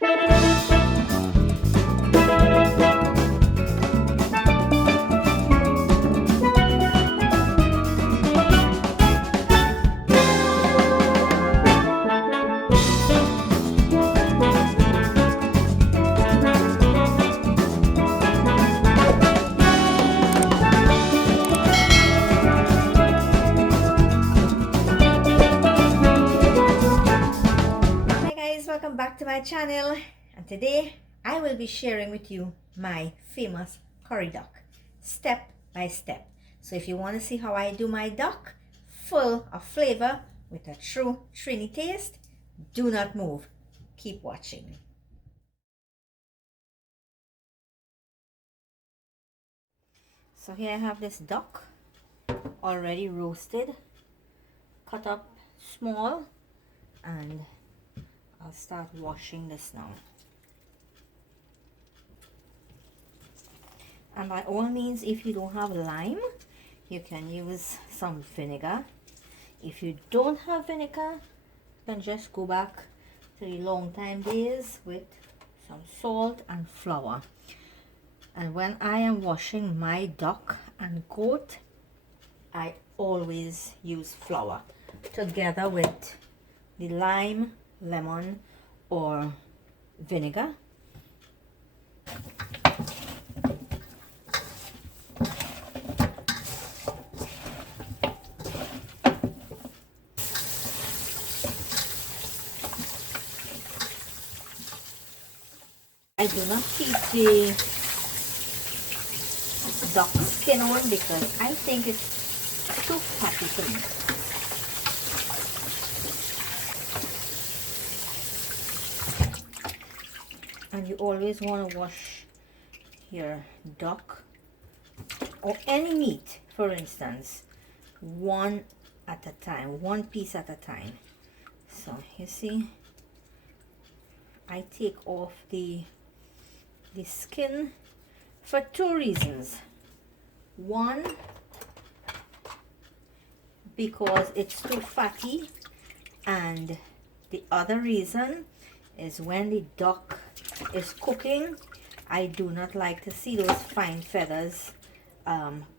Welcome back to my channel, and today I will be sharing with you my famous curry duck step by step. So if you want to see how I do my duck full of flavor with a true Trini taste, do not move, keep watching. So here I have this duck already roasted, cut up small, and I'll start washing this now. And by all means, if you don't have lime, you can use some vinegar. If you don't have vinegar, you can just go back to the long time days with some salt and flour. And when I am washing my duck and goat, I always use flour together with the lime, lemon, or vinegar. I do not keep the duck skin on because I think it's too fatty for me. And you always want to wash your duck or any meat, for instance, one at a time, one piece at a time. So you see, I take off the skin for two reasons. One, because it's too fatty, and the other reason is when the duck is cooking, I do not like to see those fine feathers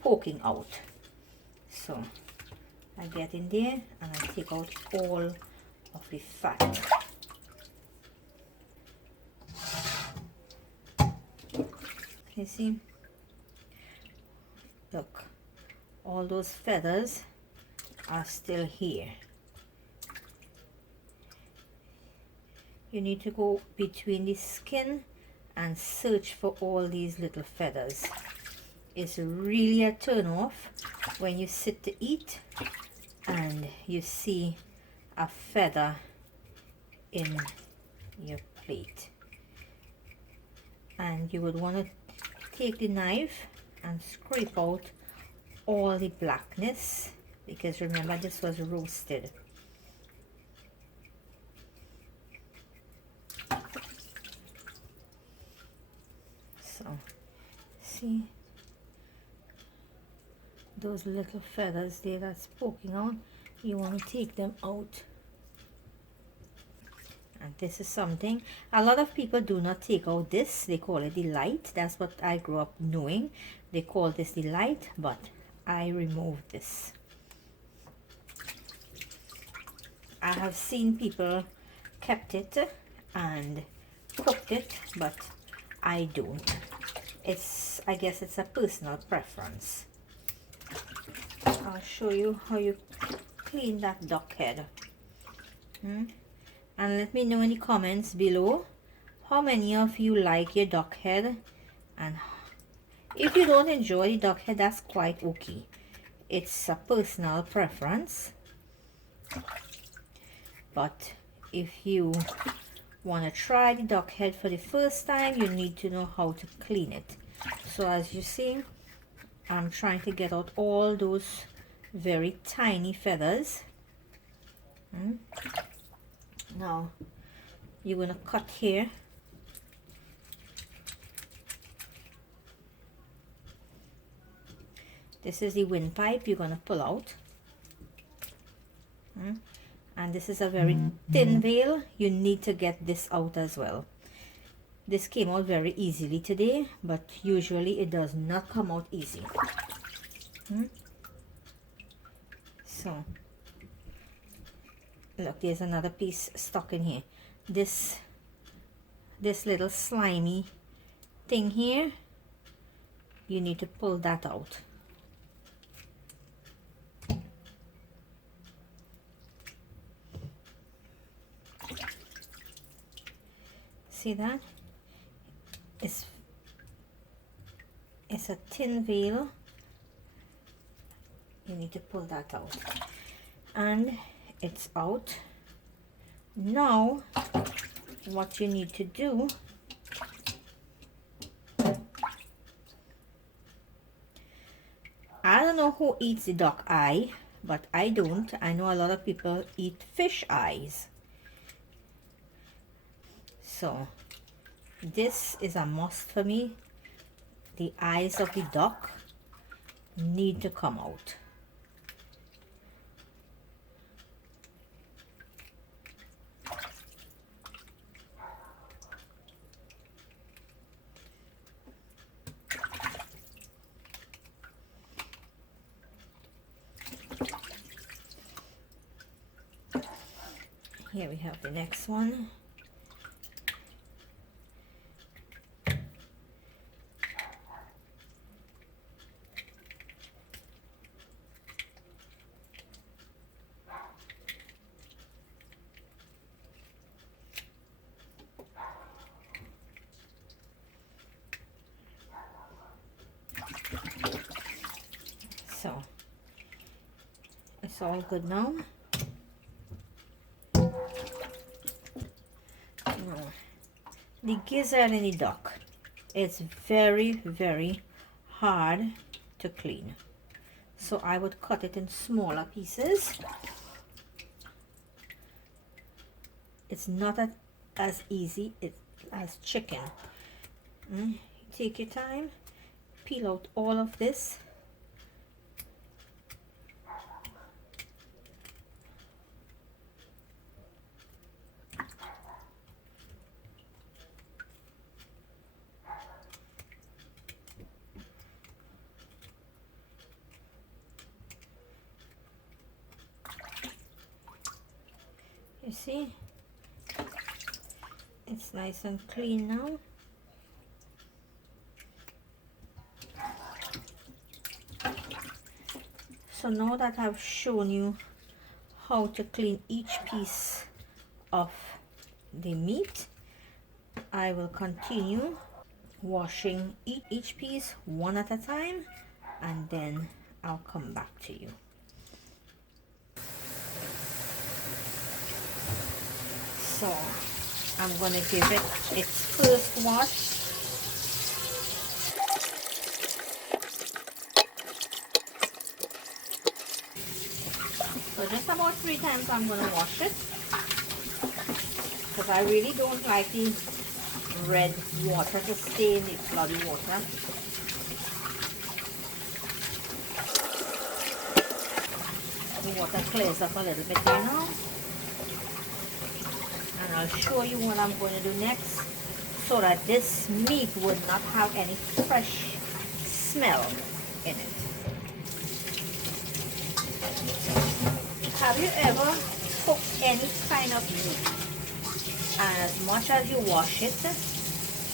poking out. So I get in there and I take out all of the fat. You see, look, all those feathers are still here. You need to go between the skin and search for all these little feathers. It's really a turn off when you sit to eat and you see a feather in your plate. And you would want to take the knife and scrape out all the blackness, because remember, this was roasted. So see those little feathers there that's poking out, you want to take them out. And this is something a lot of people do not take out. This, they call it the light. That's what I grew up knowing. They call this the light, but I removed this. I have seen people kept it and cooked it, but I don't. I guess it's a personal preference. I'll show you how you clean that duck head. And let me know in the comments below how many of you like your duck head, and if you don't enjoy the duck head, that's quite okay. It's a personal preference. But if you want to try the duck head for the first time, you need to know how to clean it. So as you see, I'm trying to get out all those very tiny feathers. Now you're going to cut here. This is the windpipe you're going to pull out. And this is a very thin veil. You need to get this out as well. This came out very easily today, but usually it does not come out easy. So look, there's another piece stuck in here. This little slimy thing here, you need to pull that out. See that? It's a thin veil. You need to pull that out, and it's out. Now what you need to do, I don't know who eats the duck eye, but I don't. I know a lot of people eat fish eyes. So this is a must for me. The eyes of the duck need to come out. Here we have the next one. So it's all good now. The gizzard in the duck, it's very, very hard to clean. So I would cut it in smaller pieces. It's not as easy as chicken. Take your time, peel out all of this. You see, it's nice and clean now. So now that I've shown you how to clean each piece of the meat, I will continue washing each piece one at a time, and then I'll come back to you. So I'm going to give it its first wash. So just about 3 times I'm going to wash it, because I really don't like the red water to stay in the bloody water. The water clears up a little bit here now. And I'll show you what I'm going to do next, so that this meat would not have any fresh smell in it. Have you ever cooked any kind of meat, and as much as you wash it,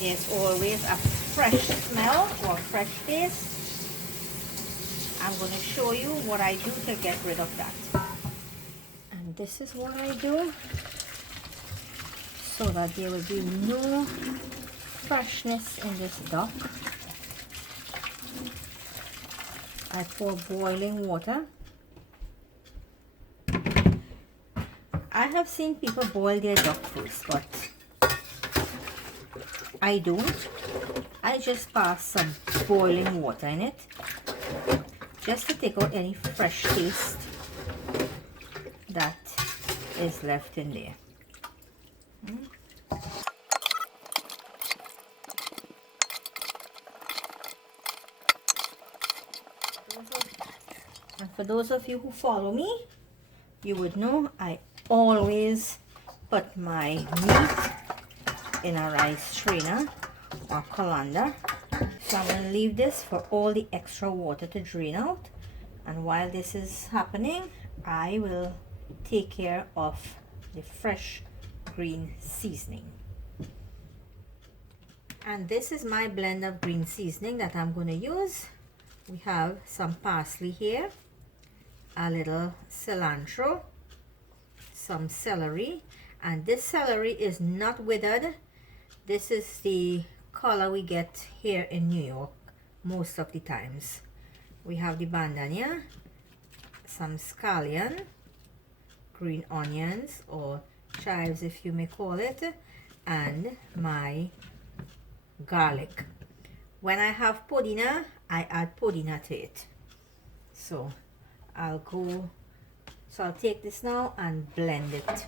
there's always a fresh smell or fresh taste? I'm going to show you what I do to get rid of that. And this is what I do, so that there will be no freshness in this duck. I pour boiling water. I have seen people boil their duck first, but I don't. I just pass some boiling water in it, just to take out any fresh taste that is left in there. And for those of you who follow me, you would know I always put my meat in a rice strainer or colander. So I'm going to leave this for all the extra water to drain out, and while this is happening I will take care of the fresh green seasoning. And this is my blend of green seasoning that I'm going to use. We have some parsley here, a little cilantro, some celery, and this celery is not withered. This is the color we get here in New York most of the times. We have the bandania, some scallion, green onions or chives if you may call it, and my garlic. When I have podina, I add podina to it. So I'll take this now and blend it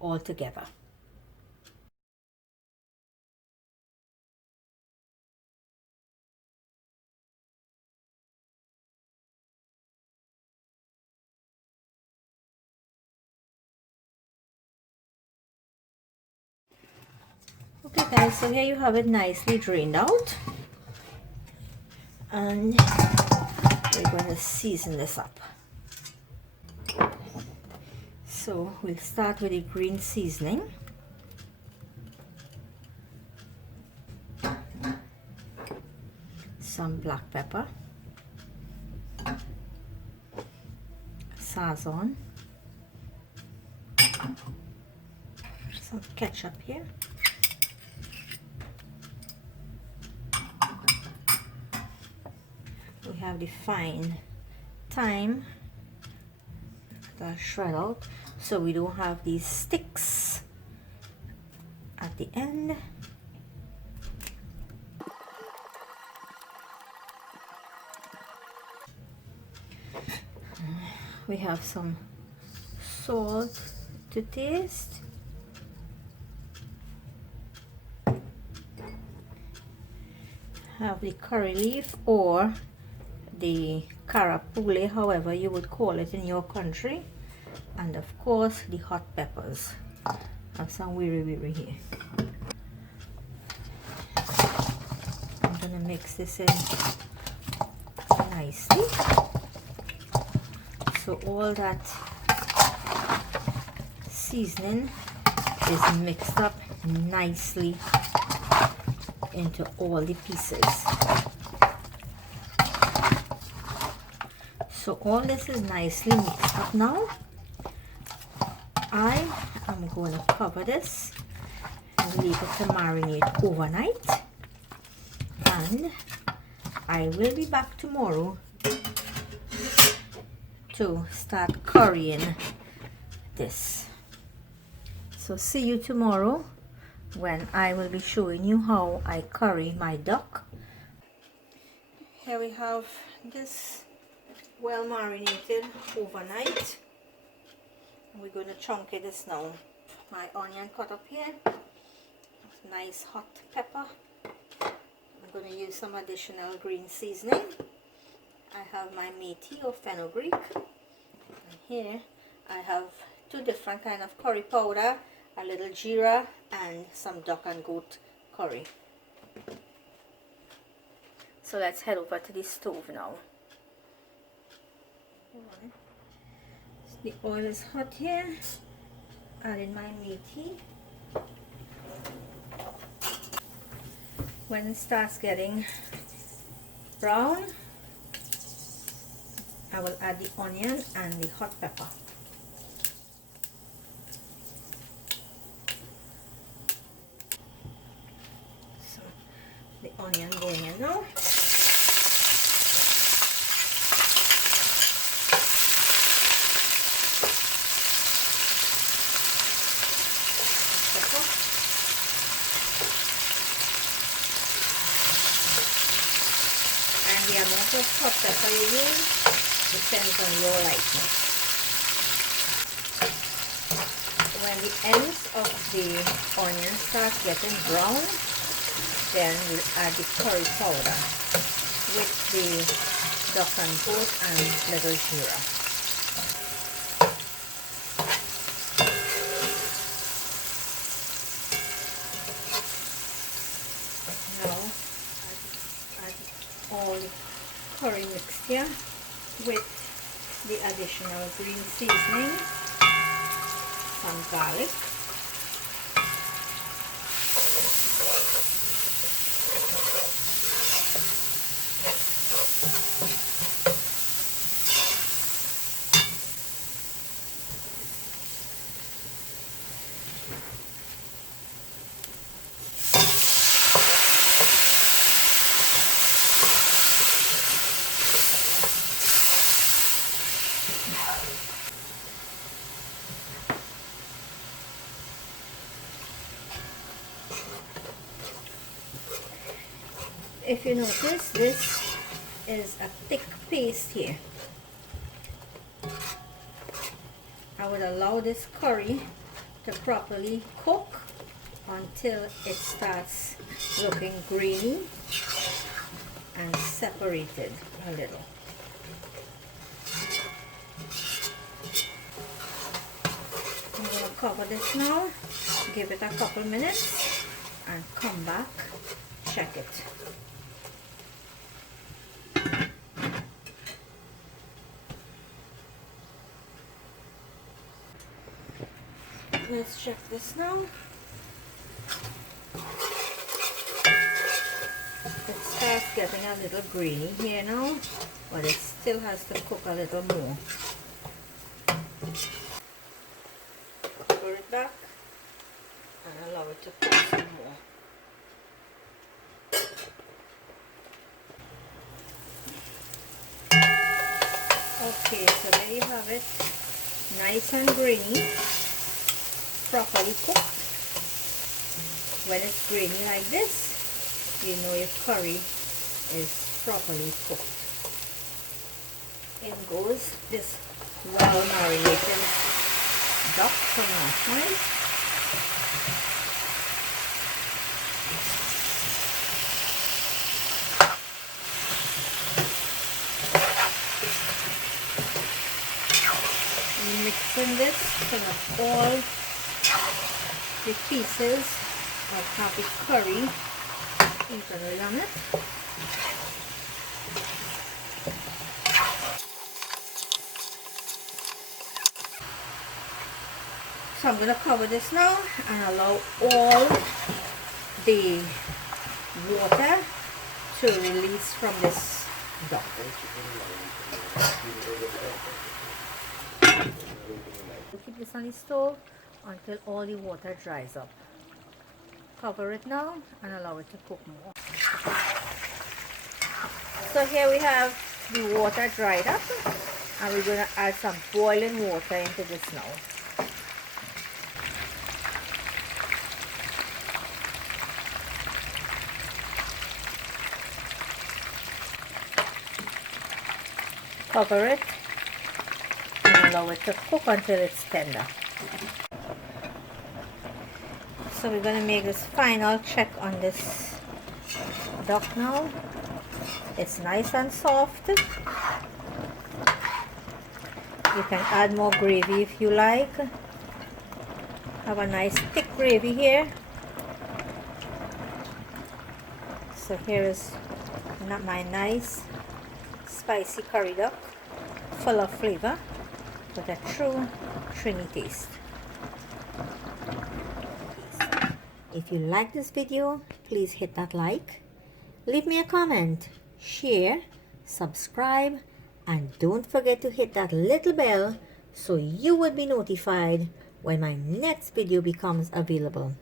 all together. Okay guys, so here you have it nicely drained out, and we're going to season this up. So we'll start with the green seasoning. Some black pepper, sazon, some ketchup here, we have the fine thyme that I shred out so we don't have these sticks at the end. We have some salt to taste. Have the curry leaf or the carapule, however you would call it in your country, and of course the hot peppers. Have some wiri here. I'm gonna mix this in nicely so all that seasoning is mixed up nicely into all the pieces. So all this is nicely mixed up now. I am going to cover this and leave it to marinate overnight, and I will be back tomorrow to start currying this. So see you tomorrow when I will be showing you how I curry my duck. Here we have this well marinated overnight. We're going to chunk this now. My onion cut up here, nice hot pepper. I'm going to use some additional green seasoning. I have my methi or fenugreek, and here I have two different kind of curry powder, a little geera and some duck and goat curry. So let's head over to the stove now. The oil is hot here. Add in my methi. When it starts getting brown, I will add the onion and the hot pepper. So the onion going in now. And the amount of hot pepper you use depends on your liking. When the ends of the onion start getting brown, then we'll add the curry powder with the duck and goat and little geera. curry mixture with the additional green seasoning, some garlic, if you notice, this is a thick paste here. I would allow this curry to properly cook until it starts looking greeny and separated a little. I'm going to cover this now, give it a couple minutes and come back, check it. Let's check this now. It starts getting a little greeny here now, but it still has to cook a little more. Cover it back and allow it to cook some more. Okay, so there you have it. Nice and grainy. Properly cooked. When it's grainy like this, you know your curry is properly cooked. In goes this well marinated duck from last night. And mixing this so that all the pieces of happy curry evenly on it. So I'm going to cover this now and allow all the water to release from this duck. Keep this on the stove until all the water dries up. Cover it now and allow it to cook more. So here we have the water dried up and we're going to add some boiling water into this now. Cover it and allow it to cook until it's tender. So we're going to make this final check on this duck now. It's nice and soft. You can add more gravy if you like. Have a nice thick gravy here. So here is my nice spicy curry duck, full of flavor with a true Trini taste. If you like this video, please hit that like, leave me a comment, share, subscribe, and don't forget to hit that little bell so you will be notified when my next video becomes available.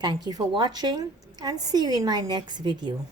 Thank you for watching and see you in my next video.